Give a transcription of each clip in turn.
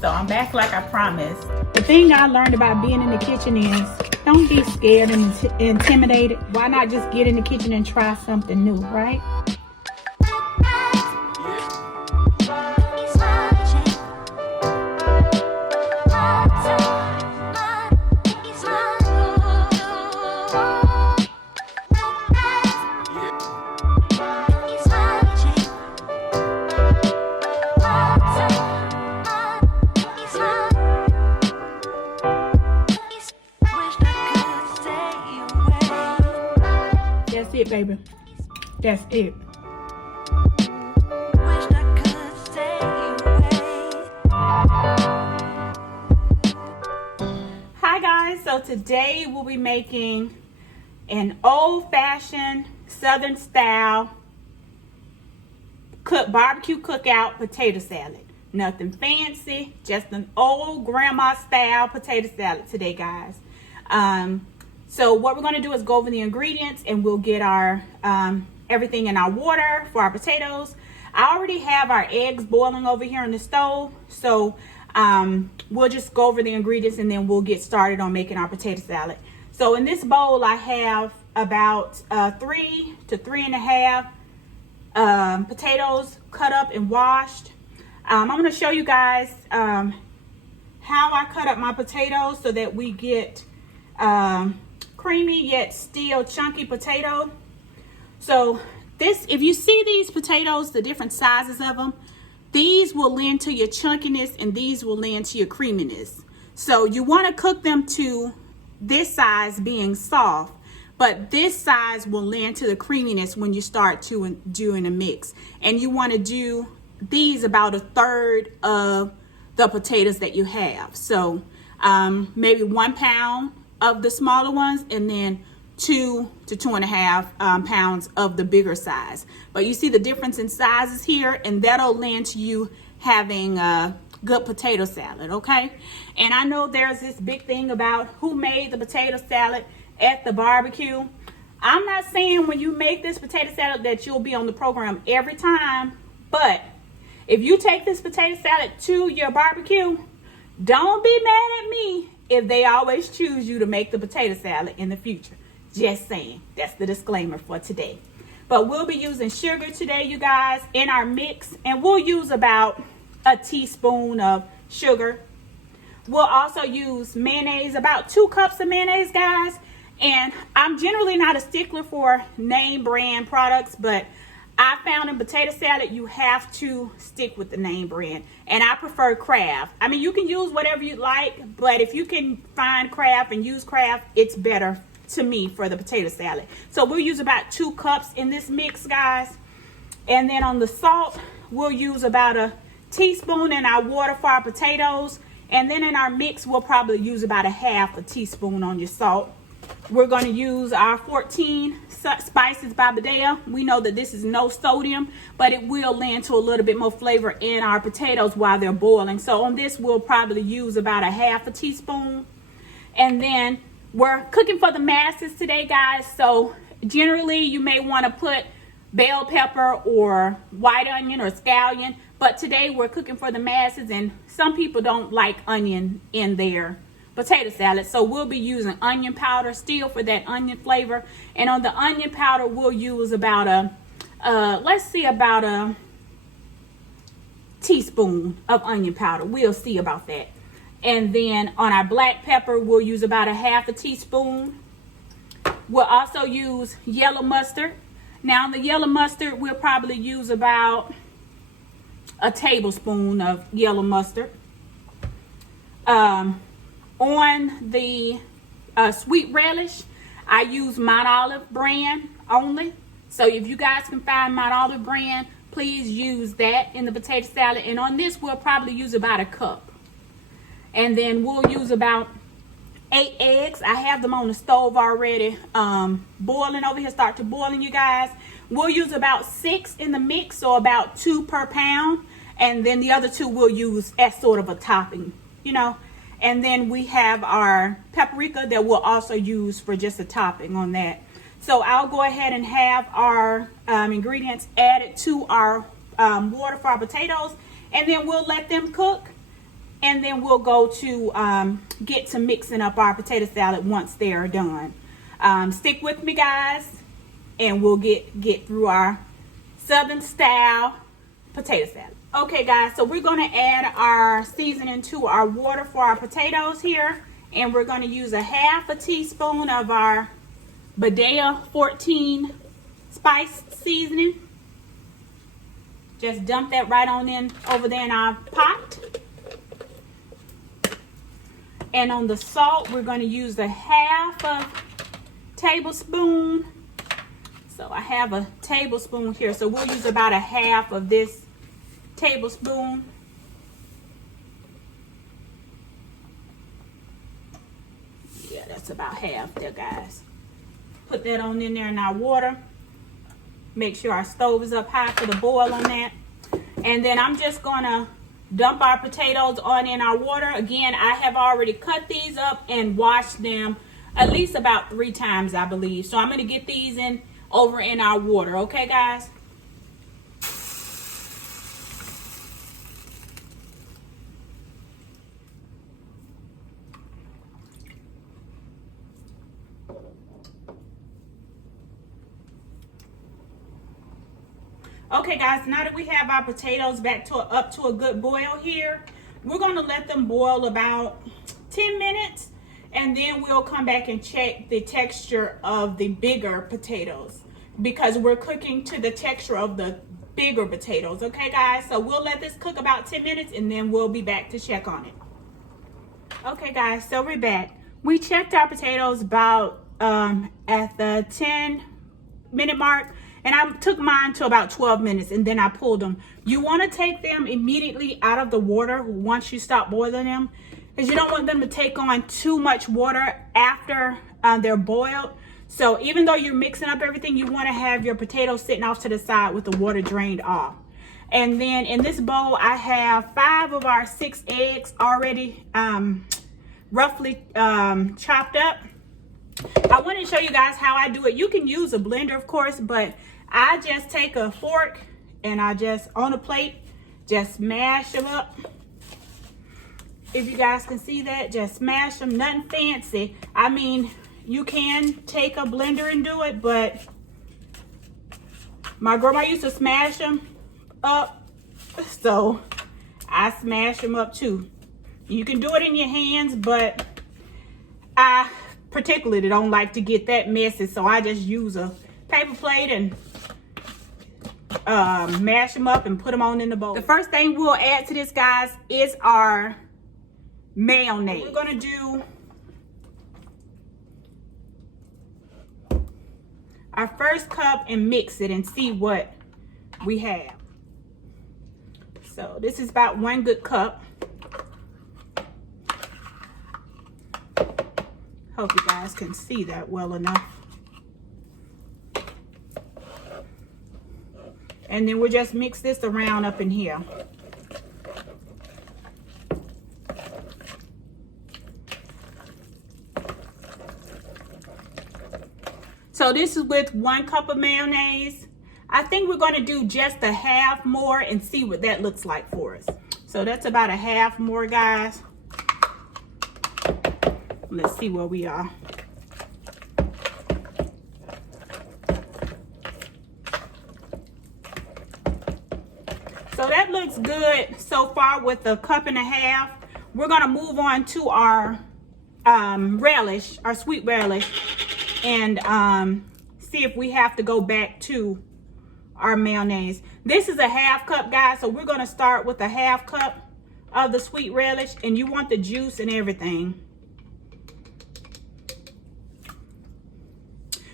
So I'm back like I promised. The thing I learned about being in the kitchen is don't be scared and intimidated. Why not just get in the kitchen and try something new, right? That's it, baby. That's it. Hi guys, so today we'll be making an old-fashioned Southern style barbecue cookout potato salad. Nothing fancy, just an old grandma style potato salad today, guys. So what we're going to do is go over the ingredients, and we'll get our everything in our water for our potatoes. I already have our eggs boiling over here on the stove, so we'll just go over the ingredients and then we'll get started on making our potato salad. So in this bowl I have about 3 to 3.5 potatoes cut up and washed. I'm going to show you guys how I cut up my potatoes so that we get creamy yet still chunky potato. So this, if you see these potatoes, the different sizes of them, these will lend to your chunkiness and these will lend to your creaminess. So you want to cook them to this size being soft, but this size will lend to the creaminess when you start doing a mix. And you want to do these about 1/3 of the potatoes that you have. So maybe 1 pound of the smaller ones, and then 2 to 2.5 pounds of the bigger size. But you see the difference in sizes here, and that'll lend to you having a good potato salad, okay? And I know there's this big thing about who made the potato salad at the barbecue. I'm not saying when you make this potato salad that you'll be on the program every time, but if you take this potato salad to your barbecue, don't be mad at me if they always choose you to make the potato salad in the future. Just saying. That's the disclaimer for today. But we'll be using sugar today, you guys, in our mix. And we'll use about a teaspoon of sugar. We'll also use mayonnaise, about 2 cups of mayonnaise, guys. And I'm generally not a stickler for name brand products, but I found in potato salad you have to stick with the name brand, and I prefer Kraft. I mean, you can use whatever you like, but if you can find Kraft and use Kraft, it's better to me for the potato salad. So we'll use about 2 cups in this mix, guys. And then on the salt, we'll use about a teaspoon in our water for our potatoes, and then in our mix we'll probably use about 1/2 teaspoon on your salt. We're going to use our 14 spices by Badea. We know that this is no sodium, but it will lend to a little bit more flavor in our potatoes while they're boiling. So on this, we'll probably use about 1/2 teaspoon. And then we're cooking for the masses today, guys. So generally, you may want to put bell pepper or white onion or scallion. But today, we're cooking for the masses, and some people don't like onion in their potato salad, so we'll be using onion powder still for that onion flavor. And on the onion powder, we'll use about about a teaspoon of onion powder. We'll see about that. And then on our black pepper, we'll use about 1/2 teaspoon. We'll also use yellow mustard. Now on the yellow mustard, we'll probably use about a tablespoon of yellow mustard. On the sweet relish, I use Mount Olive brand only. So if you guys can find Mount Olive brand, please use that in the potato salad. And on this, we'll probably use about 1 cup. And then we'll use about 8 eggs. I have them on the stove already boiling over here, start to boiling, you guys. We'll use about 6 in the mix, so about 2 per pound. And then the other 2 we'll use as sort of a topping, you know. And then we have our paprika that we'll also use for just a topping on that. So I'll go ahead and have our ingredients added to our water for our potatoes, and then we'll let them cook. And then we'll go to get to mixing up our potato salad once they're done. Stick with me, guys, and we'll get through our Southern style potato salad. Okay, guys, so we're going to add our seasoning to our water for our potatoes here. And we're going to use a half a teaspoon of our Badea 14 spice seasoning. Just dump that right on in over there in our pot. And on the salt, we're going to use a half a tablespoon. So I have a tablespoon here. So we'll use about a half of this tablespoon. Yeah, that's about half there, guys. Put that on in there in our water. Make sure our stove is up high for the boil on that. And then I'm just gonna dump our potatoes on in our water. Again, I have already cut these up and washed them at least about 3 times, I believe. So I'm gonna get these in over in our water, okay, guys? Okay, guys, now that we have our potatoes up to a good boil here, we're going to let them boil about 10 minutes, and then we'll come back and check the texture of the bigger potatoes because we're cooking to the texture of the bigger potatoes. Okay, guys, so we'll let this cook about 10 minutes, and then we'll be back to check on it. Okay, guys, so we're back. We checked our potatoes about at the 10-minute mark. And I took mine to about 12 minutes and then I pulled them. You want to take them immediately out of the water once you stop boiling them, because you don't want them to take on too much water after they're boiled. So even though you're mixing up everything, you want to have your potatoes sitting off to the side with the water drained off. And then in this bowl, I have 5 of our 6 eggs already roughly chopped up. I want to show you guys how I do it. You can use a blender, of course, but I just take a fork and I just, on a plate, just smash them up. If you guys can see that, just smash them, nothing fancy. I mean, you can take a blender and do it, but my grandma used to smash them up, so I smash them up too. You can do it in your hands, but I particularly don't like to get that messy, so I just use a paper plate and mash them up and put them on in the bowl. The first thing we'll add to this, guys, is our mayonnaise. We're gonna do our first cup and mix it and see what we have. So this is about 1 good cup. Hope you guys can see that well enough. And then we'll just mix this around up in here. So this is with 1 cup of mayonnaise. I think we're going to do just a half more and see what that looks like for us. So that's about a half more, guys. Let's see where we are. So that looks good so far with a cup and a half. We're gonna move on to our relish, our sweet relish, and see if we have to go back to our mayonnaise. This is a half cup, guys, so we're gonna start with a half cup of the sweet relish, and you want the juice and everything.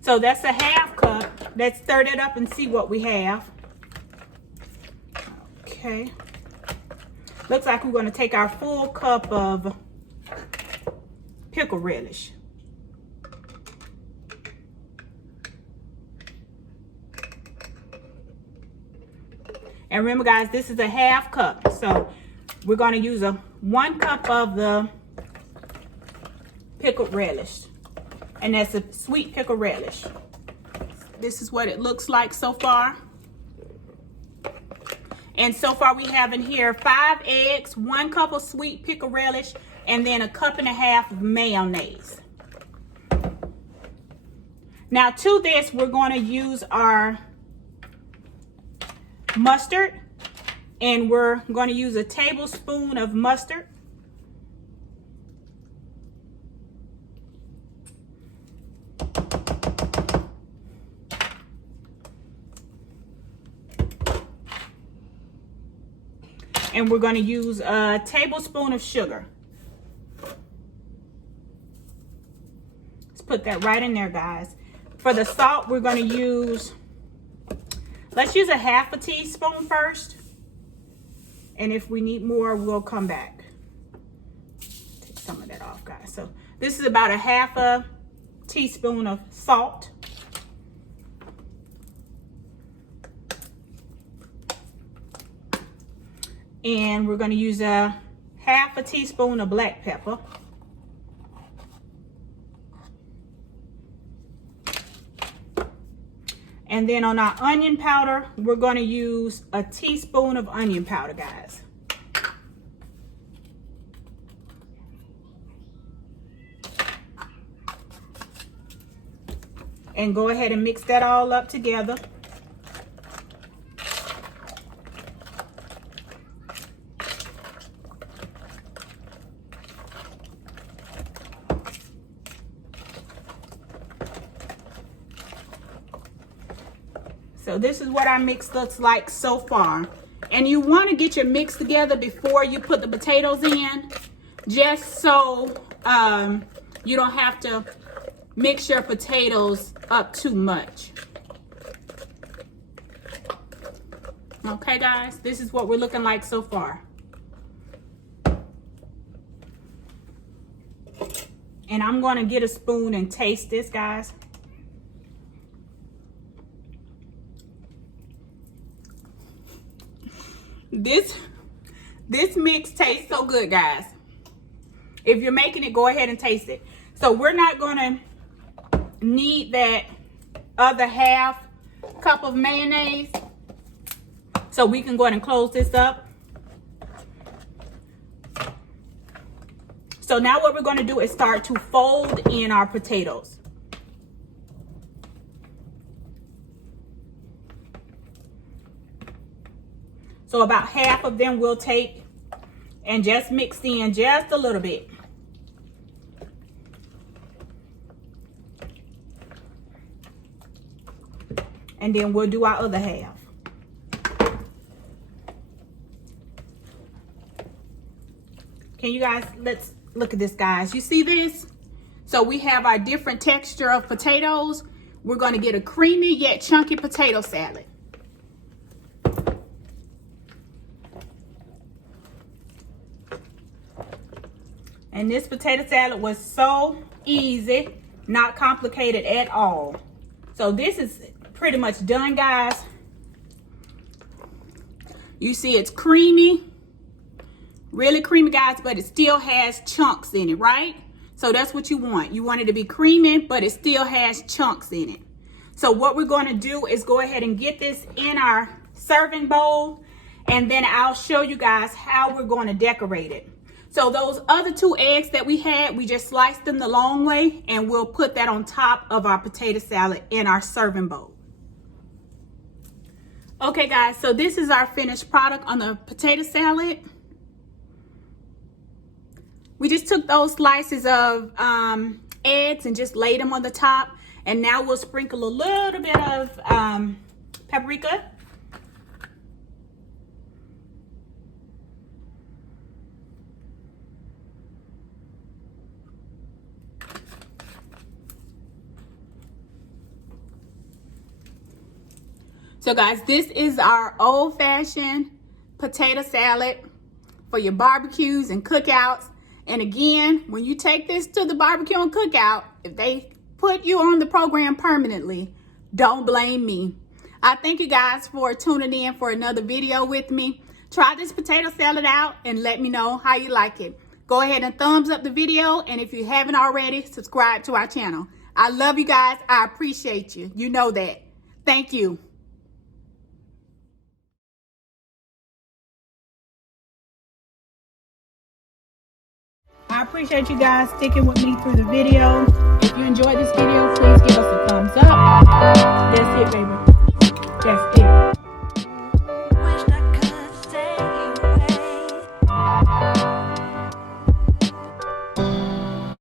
So that's a half cup. Let's stir it up and see what we have. Okay. Looks like we're going to take our full cup of pickle relish. And remember, guys, this is a half cup. So we're going to use 1 cup of the pickled relish. And that's a sweet pickle relish. This is what it looks like so far. And so far we have in here 5 eggs, 1 cup of sweet pickle relish, and then 1.5 cups of mayonnaise. Now to this, we're going to use our mustard, and we're going to use a tablespoon of mustard. And we're going to use a tablespoon of sugar. Let's put that right in there, guys. For the salt, we're going to use, let's use 1/2 teaspoon first. And if we need more, we'll come back. Take some of that off, guys. So this is about 1/2 teaspoon of salt. And we're going to use 1/2 teaspoon of black pepper. And then on our onion powder, we're going to use 1 teaspoon of onion powder, guys. And go ahead and mix that all up together. So this is what our mix looks like so far. And you want to get your mix together before you put the potatoes in, just so you don't have to mix your potatoes up too much. Okay, guys, this is what we're looking like so far. And I'm going to get a spoon and taste this, guys. This mix tastes so good, guys. If you're making it, go ahead and taste it. So we're not going to need that other 1/2 cup of mayonnaise. So we can go ahead and close this up. So now what we're going to do is start to fold in our potatoes. So about 1/2 of them we'll take and just mix in just a little bit. And then we'll do our other 1/2. Can you guys, let's look at this, guys. You see this? So we have our different texture of potatoes. We're going to get a creamy yet chunky potato salad. And this potato salad was so easy, not complicated at all. So this is pretty much done, guys. You see it's creamy, really creamy, guys, but it still has chunks in it, right? So that's what you want. You want it to be creamy, but it still has chunks in it. So what we're going to do is go ahead and get this in our serving bowl, and then I'll show you guys how we're going to decorate it. So those other 2 eggs that we had, we just sliced them the long way, and we'll put that on top of our potato salad in our serving bowl. Okay, guys, so this is our finished product on the potato salad. We just took those slices of eggs and just laid them on the top. And now we'll sprinkle a little bit of paprika. So guys, this is our old-fashioned potato salad for your barbecues and cookouts. And again, when you take this to the barbecue and cookout, if they put you on the program permanently, don't blame me. I thank you guys for tuning in for another video with me. Try this potato salad out and let me know how you like it. Go ahead and thumbs up the video, and if you haven't already, subscribe to our channel. I love you guys. I appreciate you. You know that. Thank you. appreciate you guys sticking with me through the video. If you enjoyed this video, please give us a thumbs up.